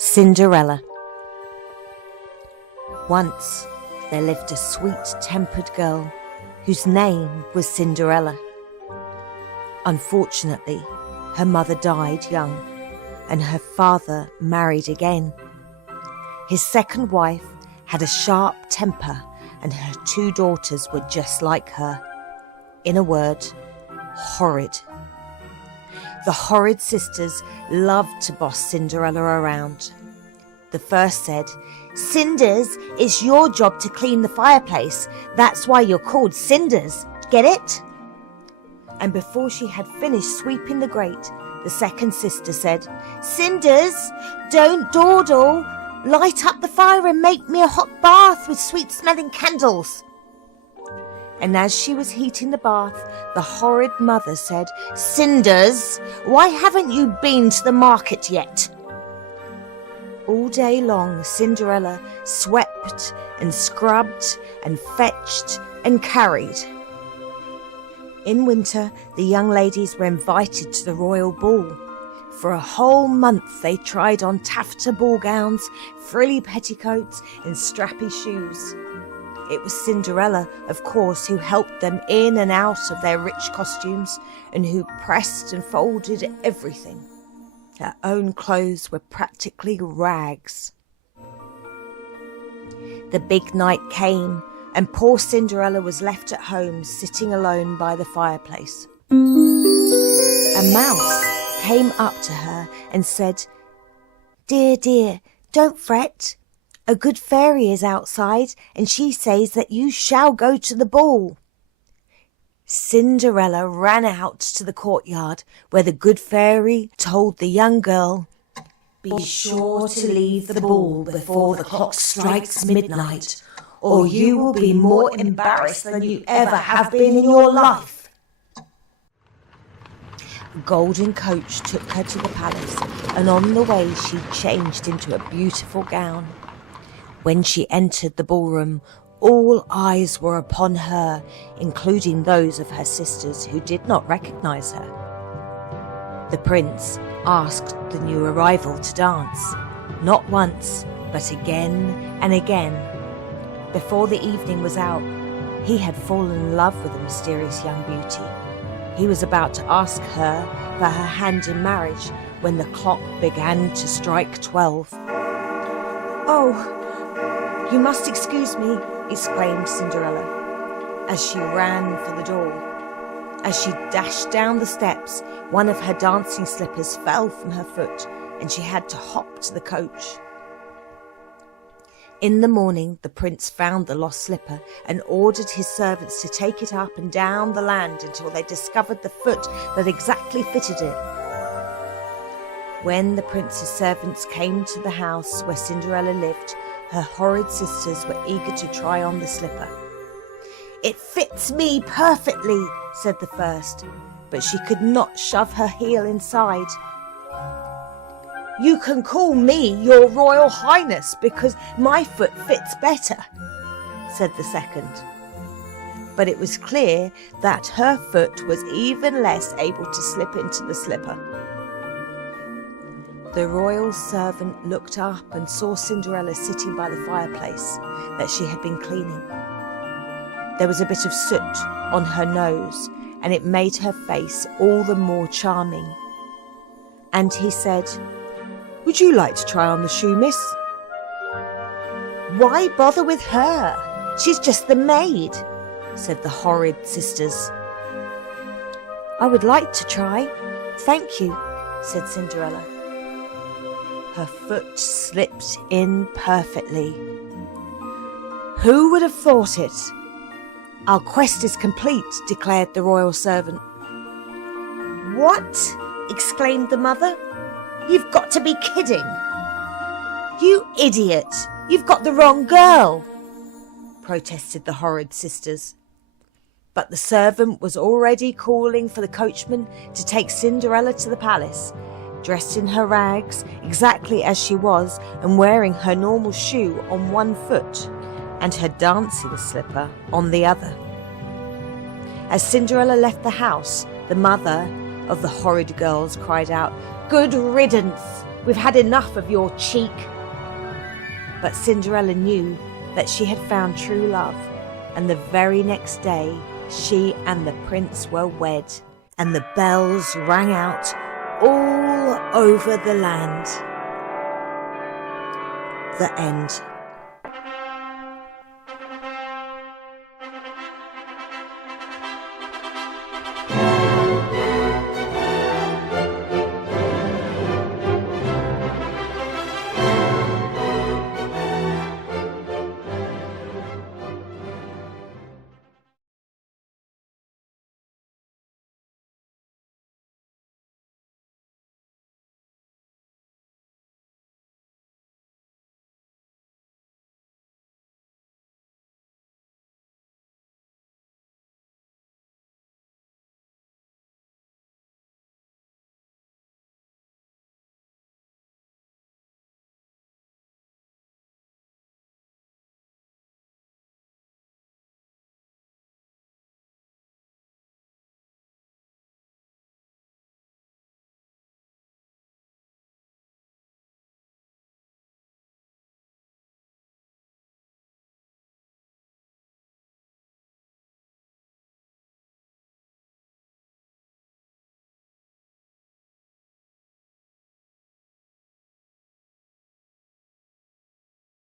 Cinderella. Once there lived a sweet-tempered girl whose name was Cinderella. Unfortunately, her mother died young and her father married again. His second wife had a sharp temper and her two daughters were just like her. In a word, horrid. The horrid sisters loved to boss Cinderella around. The first said, "Cinders, it's your job to clean the fireplace. That's why you're called Cinders. Get it?" And before she had finished sweeping the grate, the second sister said, "Cinders, don't dawdle. Light up the fire and make me a hot bath with sweet-smelling candles." And as she was heating the bath, the horrid mother said, "Cinders, why haven't you been to the market yet?" All day long, Cinderella swept and scrubbed and fetched and carried. In winter, the young ladies were invited to the royal ball. For a whole month they tried on taffeta ball gowns, frilly petticoats and strappy shoes. It was Cinderella, of course, who helped them in and out of their rich costumes and who pressed and folded everything. Her own clothes were practically rags. The big night came and poor Cinderella was left at home sitting alone by the fireplace. A mouse came up to her and said, "Dear, dear, don't fret. A good fairy is outside and she says that you shall go to the ball." Cinderella ran out to the courtyard where the good fairy told the young girl, "Be sure to leave the ball before the clock strikes midnight, or you will be more embarrassed than you ever have been in your life." A golden coach took her to the palace, and on the way she changed into a beautiful gown. When she entered the ballroom, all eyes were upon her, including those of her sisters who did not recognize her. The prince asked the new arrival to dance, not once, but again and again. Before the evening was out, he had fallen in love with the mysterious young beauty. He was about to ask her for her hand in marriage when the clock began to strike 12. "Oh, you must excuse me," exclaimed Cinderella as she ran for the door. As she dashed down the steps, one of her dancing slippers fell from her foot and she had to hop to the coach. In the morning, the prince found the lost slipper and ordered his servants to take it up and down the land until they discovered the foot that exactly fitted it. When the prince's servants came to the house where Cinderella lived, her horrid sisters were eager to try on the slipper. "It fits me perfectly," said the first, but she could not shove her heel inside. "You can call me your Royal Highness because my foot fits better," said the second. But it was clear that her foot was even less able to slip into the slipper. The royal servant looked up and saw Cinderella sitting by the fireplace that she had been cleaning. There was a bit of soot on her nose, and it made her face all the more charming. And he said, "Would you like to try on the shoe, miss?" "Why bother with her? She's just the maid," said the horrid sisters. "I would like to try, thank you," said Cinderella. Her foot slipped in perfectly. "Who would have thought it? Our quest is complete," declared the royal servant. "What?" exclaimed the mother. "You've got to be kidding." "You idiot! You've got the wrong girl," protested the horrid sisters. But the servant was already calling for the coachman to take Cinderella to the palace, dressed in her rags exactly as she was and wearing her normal shoe on one foot and her dancing slipper on the other. As Cinderella left the house, the mother of the horrid girls cried out, "Good riddance," We've had enough of your cheek." But Cinderella knew that she had found true love, and the very next day she and the prince were wed, and the bells rang out all over the land. The end.